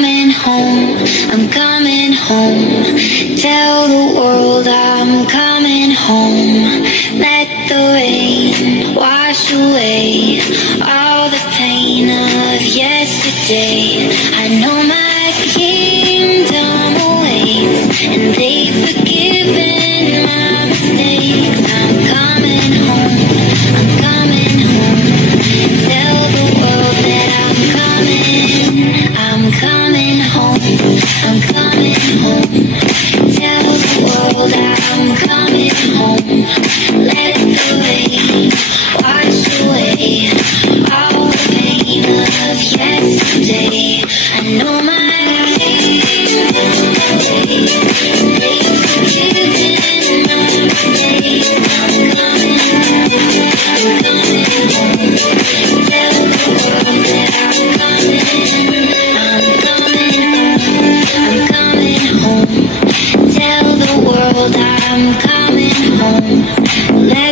coming home, I'm coming home. Tell the world I'm coming home. Let the rain wash away all the pain of yesterday. I know my kingdom awaits, and they've forgiven my mistakes. I'm coming home, I'm coming home. Tell the world that I'm coming home, I'm coming home. Tell the world I'm coming home. Let the rain wash away all the pain of yesterday. I know my I'm coming home. Let